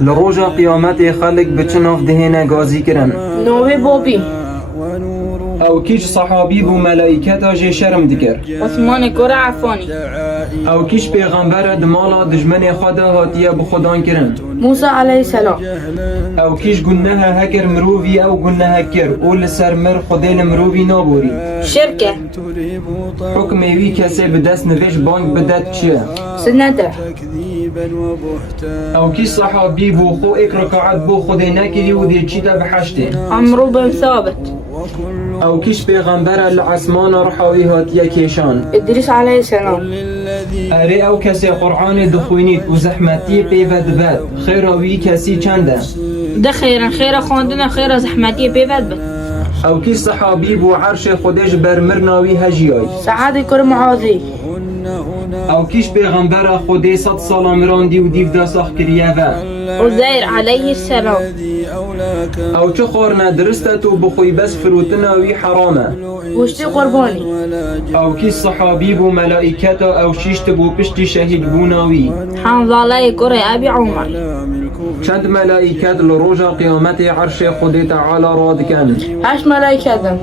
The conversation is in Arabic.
لروجا قيامت خلق بچناف دهنا غازي كرن نوه بابي او كيش صحابي بو ملائكتا جي شرم دكر عثمان كرة عفاني او كيش پیغمبر دمالا دجمن خدا هاتيه بخدان كرن موسى عليه السلام او كيش گنها هكر مروفي او گنها كر اول سر مر خدل مروفي نابوري شركة حكم وي كسي بدست نويش بانك بدت چه سنته او كيش صحابي بو خو اك ركعت بو خده نكري ودي چيتا بحشته عمرو بن ثابت او كيش پیغمبر العثمان رحاوي هاتيه كيشان إدريس عليه السلام اري او كسي قرآن دخوينيت وزحمتي بيفد بد خير وي كسي چنده ده خيرا خواندنا خيرا زحمتي بيبد بد او كيش صحابي بو عرش خدش برمرناوي هجياي سعادة كرة معاذي او كيش پیغمبر خودی 100 سال مراندی و دیو داساخ کریه و عزير عليه السلام او چه خورنا درسته تو بخوی بس فروتناوی حرامه وشتي قرباني او كيش صحابي بو ملائكتا او شيشت بو پشتی شهید بوناوی حنظلة كرة أبي عمر چند ملائكت لروجا قيامت عرش خودی تعالى راد کن 8 ملايكة